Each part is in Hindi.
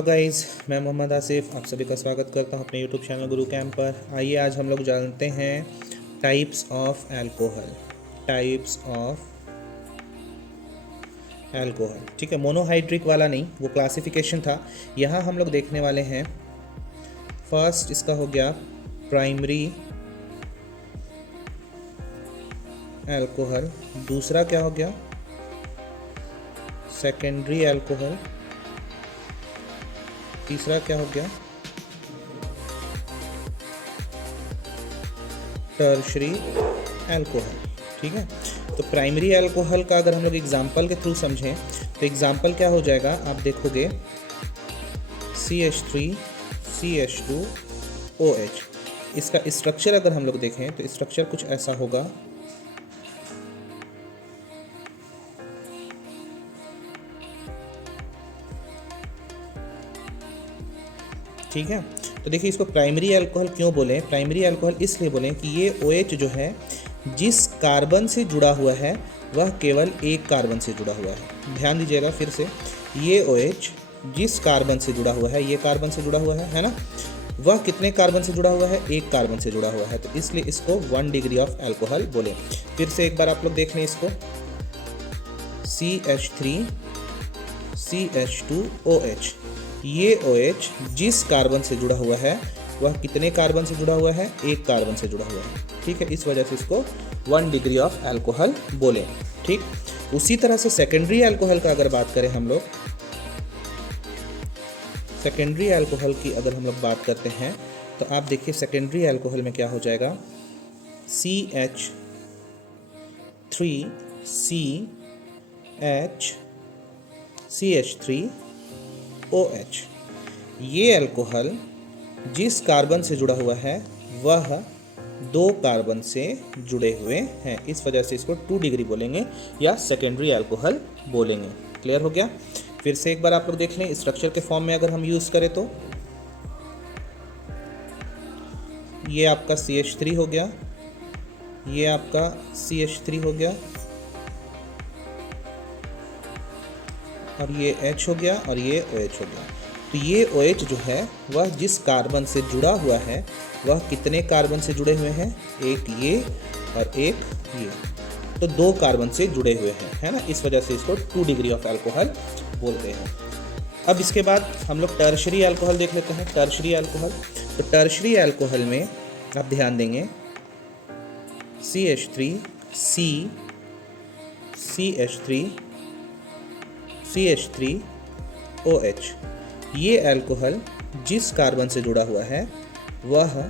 हेलो गाइस, मैं मोहम्मद आसिफ आप सभी का स्वागत करता हूं अपने यूट्यूब चैनल गुरु कैंप पर। आइए आज हम लोग जानते हैं types of alcohol. Types of alcohol, ठीक है। मोनोहाइड्रिक वाला नहीं, वो क्लासिफिकेशन था। यहाँ हम लोग देखने वाले हैं, फर्स्ट इसका हो गया प्राइमरी अल्कोहल। दूसरा क्या हो गया? Secondary alcohol. तीसरा क्या हो गया? टर्शरी अल्कोहल, ठीक है। तो प्राइमरी अल्कोहल का अगर हम लोग एग्जाम्पल के थ्रू समझें तो एग्जाम्पल क्या हो जाएगा, आप देखोगे CH3 CH2 OH। इसका स्ट्रक्चर अगर हम लोग देखें तो स्ट्रक्चर कुछ ऐसा होगा। ठीक है, तो देखिए इसको प्राइमरी अल्कोहल क्यों बोले? प्राइमरी अल्कोहल इसलिए बोले कि ये OH जो है जिस कार्बन से जुड़ा हुआ है वह केवल एक कार्बन से जुड़ा हुआ है। ध्यान दीजिएगा फिर से, ये OH जिस कार्बन से जुड़ा हुआ है, ये कार्बन से जुड़ा हुआ है ना, वह कितने कार्बन से जुड़ा हुआ है? एक कार्बन से जुड़ा हुआ है। तो इसलिए इसको 1 डिग्री ऑफ अल्कोहल बोले। फिर से एक बार आप लोग देख लें इसको, CH3 CH2 OH। ये OH जिस कार्बन से जुड़ा हुआ है वह कितने कार्बन से जुड़ा हुआ है? एक कार्बन से जुड़ा हुआ है, ठीक है। इस वजह से इसको 1 डिग्री ऑफ अल्कोहल बोले, ठीक। उसी तरह से सेकेंडरी अल्कोहल का अगर बात करें हम लोग, सेकेंडरी अल्कोहल की अगर हम लोग बात करते हैं तो आप देखिए सेकेंडरी अल्कोहल में क्या हो जाएगा, CH3CH3OH। ये अल्कोहल जिस कार्बन से जुड़ा हुआ है वह 2 कार्बन से जुड़े हुए हैं। इस वजह से इसको 2 डिग्री बोलेंगे या सेकेंडरी अल्कोहल बोलेंगे। क्लियर हो गया? फिर से एक बार आप लोग देख लें, स्ट्रक्चर के फॉर्म में अगर हम यूज़ करें तो ये आपका CH3 हो गया, ये आपका CH3 हो गया, और ये H हो गया, और ये OH हो गया। तो ये OH जो है वह जिस कार्बन से जुड़ा हुआ है वह कितने कार्बन से जुड़े हुए हैं? एक ये और एक ये, तो 2 कार्बन से जुड़े हुए हैं, है ना। इस वजह से इसको 2 डिग्री ऑफ अल्कोहल बोलते हैं। अब इसके बाद हम लोग टर्शरी अल्कोहल देख लेते हैं। टर्शरी अल्कोहल, तो टर्शरी अल्कोहल में आप ध्यान देंगे CH3 CH3 OH। ये अल्कोहल जिस कार्बन से जुड़ा हुआ है वह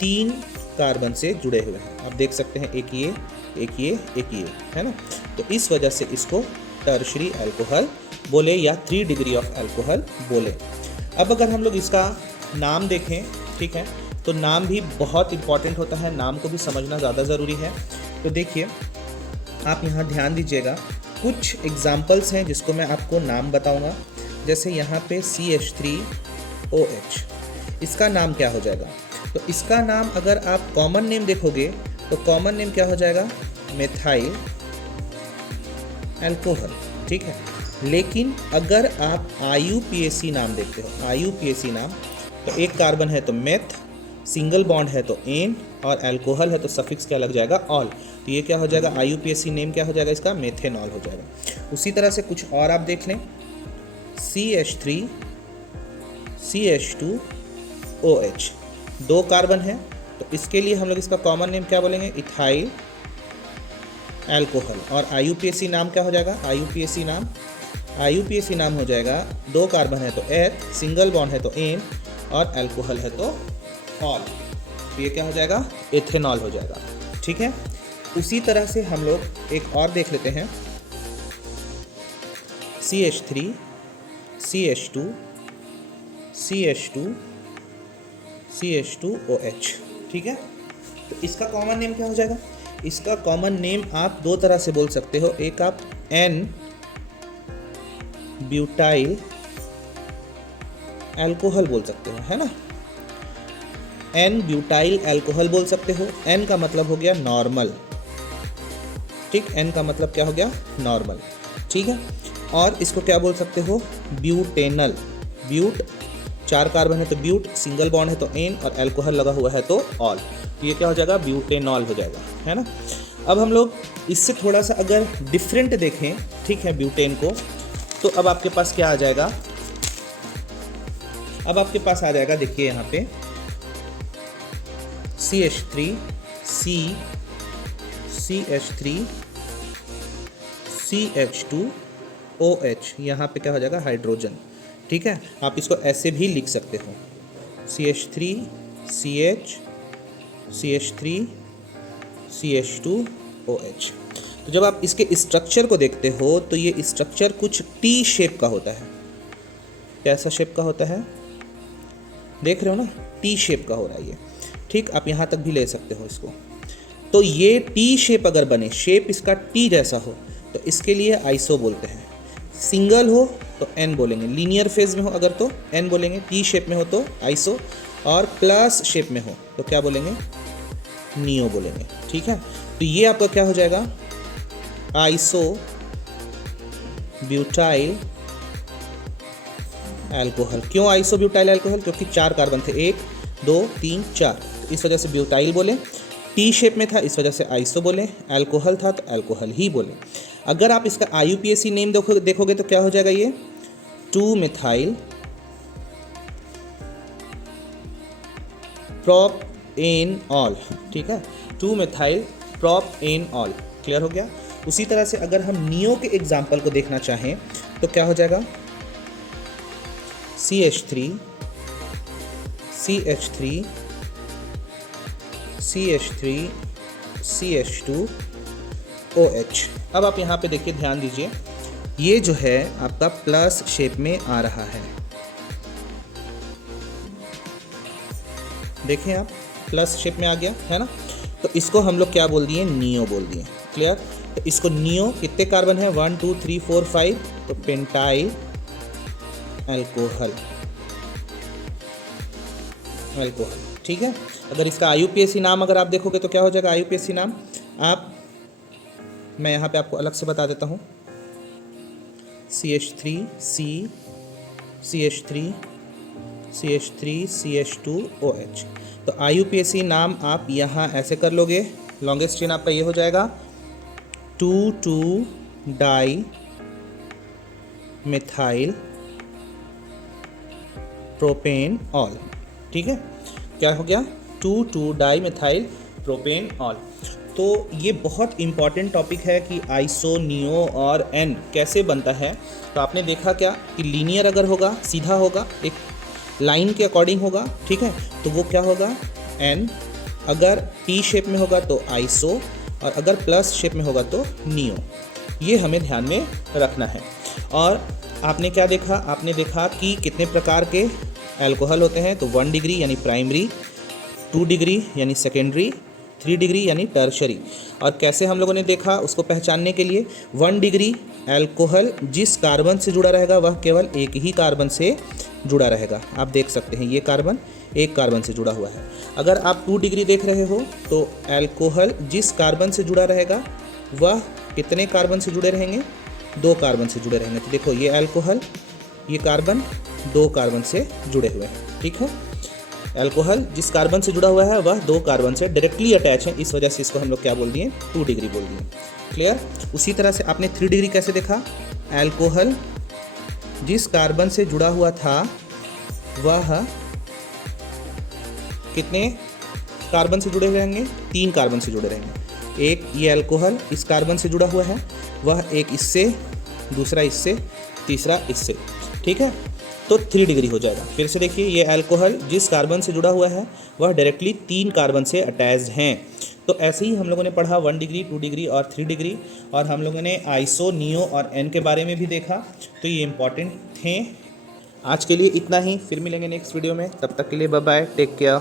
3 कार्बन से जुड़े हुए हैं। आप देख सकते हैं, एक ये, एक ये, एक ये, है ना। तो इस वजह से इसको टर्शरी अल्कोहल बोले या 3 डिग्री ऑफ अल्कोहल बोले। अब अगर हम लोग इसका नाम देखें, ठीक है, तो नाम भी बहुत इंपॉर्टेंट होता है, नाम को भी समझना ज़्यादा ज़रूरी है। तो देखिए आप यहाँ ध्यान दीजिएगा, कुछ एग्जाम्पल्स हैं जिसको मैं आपको नाम बताऊँगा। जैसे यहाँ पे CH3OH, इसका नाम क्या हो जाएगा? तो इसका नाम अगर आप कॉमन नेम देखोगे तो कॉमन नेम क्या हो जाएगा? मेथाइल अल्कोहल, ठीक है। लेकिन अगर आप IUPAC नाम देखते हो, IUPAC नाम, तो एक कार्बन है तो मेथ, सिंगल बॉन्ड है तो एन, और अल्कोहल है तो सफिक्स क्या लग जाएगा? ऑल। तो ये क्या हो जाएगा? IUPAC नेम क्या हो जाएगा इसका? मेथेनॉल हो जाएगा। उसी तरह से कुछ और आप देख लें, CH3 CH2 OH, 2 कार्बन है, तो इसके लिए हम लोग इसका कॉमन नेम क्या बोलेंगे? Ethyl alcohol. और IUPAC नाम क्या हो जाएगा? IUPAC नाम हो जाएगा, 2 कार्बन है तो एथ, सिंगल बॉन्ड है तो एन, और अल्कोहल है तो ऑल। तो ये क्या हो जाएगा? एथेनॉल हो जाएगा, ठीक है। उसी तरह से हम लोग एक और देख लेते हैं, CH3 CH2 OH, ठीक है। तो इसका कॉमन नेम क्या हो जाएगा? इसका कॉमन नेम आप 2 तरह से बोल सकते हो। एक आप N ब्यूटाइल अल्कोहल बोल सकते हो, है ना। N ब्यूटाइल अल्कोहल बोल सकते हो। N का मतलब हो गया नॉर्मल, ठीक। N का मतलब क्या हो गया? नॉर्मल, ठीक है। और इसको क्या बोल सकते हो? ब्यूटेनल। ब्यूट 4 कार्बन है तो ब्यूट, सिंगल बॉन्ड है तो एन, और अल्कोहल लगा हुआ है तो ऑल। तो ये क्या हो जाएगा, ब्यूटेनॉल हो जाएगा, है ना। अब हम लोग इससे थोड़ा सा अगर डिफरेंट देखें, ठीक है, ब्यूटेन को, तो अब आपके पास क्या आ जाएगा, अब आपके पास आ जाएगा, देखिए यहाँ पे CH3 C CH3 CH2 OH, यहाँ पे क्या हो जाएगा, हाइड्रोजन। ठीक है, आप इसको ऐसे भी लिख सकते हो, CH3 CH CH3 CH2 OH। तो जब आप इसके स्ट्रक्चर को देखते हो तो ये स्ट्रक्चर कुछ टी शेप का होता है। कैसा शेप का होता है, देख रहे हो ना, टी शेप का हो रहा है ये। ठीक, आप यहाँ तक भी ले सकते हो इसको। तो ये टी शेप अगर बने, शेप इसका टी जैसा हो, तो इसके लिए आइसो बोलते हैं। सिंगल हो तो एन बोलेंगे, लीनियर फेज में हो अगर तो एन बोलेंगे, टी शेप में हो तो आइसो, और प्लस शेप में हो तो क्या बोलेंगे, नियो बोलेंगे। ठीक है, तो ये आपका क्या हो जाएगा, आइसो ब्यूटाइल अल्कोहल। क्यों आइसो ब्यूटाइल अल्कोहल, क्योंकि 4 कार्बन थे, 1 2 3 4, तो इस वजह से ब्यूटाइल बोले। टी शेप में था इस वजह से आइसो बोले, अल्कोहल था तो अल्कोहल ही बोले। अगर आप इसका IUPAC नेम देखोगे तो क्या हो जाएगा, ये 2 मिथाइल प्रोपेनॉल। ठीक है, 2 मिथाइल प्रोपेनॉल। क्लियर हो गया। उसी तरह से अगर हम नियो के एग्जाम्पल को देखना चाहें तो क्या हो जाएगा, CH3 CH3 CH3 CH2 OH। अब आप यहाँ पे देखिए, ध्यान दीजिए, ये जो है आपका प्लस शेप में आ रहा है। देखें आप, प्लस शेप में आ गया है ना। तो इसको हम लोग क्या बोल दिए, नियो बोल दिए। क्लियर। तो इसको नियो, कितने कार्बन है, 1 2 3 4 5, तो पेंटाइल अल्कोहल। अल्कोहल, ठीक है। अगर इसका IUPAC नाम अगर आप देखोगे तो क्या हो जाएगा, IUPAC नाम आप, मैं यहाँ पे आपको अलग से बता देता हूँ, CH3 C CH3 CH3 CH2 OH। तो IUPAC नाम आप यहाँ ऐसे कर लोगे, लॉन्गेस्ट चेन आपका ये हो जाएगा 2,2 डाई मिथाइल प्रोपेनॉल। ठीक है, क्या हो गया, 2,2 डाई मिथाइल प्रोपेनॉल। तो ये बहुत इंपॉर्टेंट टॉपिक है कि आइसो, नियो और एन कैसे बनता है। तो आपने देखा क्या कि लीनियर अगर होगा, सीधा होगा, एक लाइन के अकॉर्डिंग होगा, ठीक है, तो वो क्या होगा, एन। अगर टी शेप में होगा तो आइसो, और अगर प्लस शेप में होगा तो नियो। ये हमें ध्यान में रखना है। और आपने क्या देखा, आपने देखा कि कितने प्रकार के अल्कोहल होते हैं। तो 1 डिग्री यानी प्राइमरी, 2 डिग्री यानी सेकेंडरी, 3 डिग्री यानी टर्शरी। और कैसे हम लोगों ने देखा उसको पहचानने के लिए, 1 डिग्री अल्कोहल जिस कार्बन से जुड़ा रहेगा वह केवल एक ही कार्बन से जुड़ा रहेगा। आप देख सकते हैं ये कार्बन एक कार्बन से जुड़ा हुआ है। अगर आप 2 डिग्री देख रहे हो तो अल्कोहल जिस कार्बन से जुड़ा रहेगा वह कितने कार्बन से जुड़े रहेंगे, 2 कार्बन से जुड़े रहेंगे। तो देखो ये अल्कोहल, ये कार्बन 2 कार्बन से जुड़े हुए हैं। ठीक है, अल्कोहल जिस कार्बन से जुड़ा हुआ है वह 2 कार्बन से डायरेक्टली अटैच है, इस वजह से इसको हम लोग क्या बोल दिए, 2 डिग्री बोल दिए। क्लियर। उसी तरह से आपने 3 डिग्री कैसे देखा, अल्कोहल जिस कार्बन से जुड़ा हुआ था वह कितने कार्बन से जुड़े रहेंगे, 3 कार्बन से जुड़े रहेंगे। एक ये अल्कोहल इस कार्बन से जुड़ा हुआ है, वह एक इससे, दूसरा इससे, तीसरा इससे। ठीक है, तो 3 डिग्री हो जाएगा। फिर से देखिए, ये अल्कोहल जिस कार्बन से जुड़ा हुआ है वह डायरेक्टली 3 कार्बन से अटैच्ड हैं। तो ऐसे ही हम लोगों ने पढ़ा 1 डिग्री, 2 डिग्री और 3 डिग्री, और हम लोगों ने आइसो, नियो और एन के बारे में भी देखा। तो ये इंपॉर्टेंट थे। आज के लिए इतना ही, फिर मिलेंगे नेक्स्ट वीडियो में। तब तक के लिए बाय बाय, टेक केयर।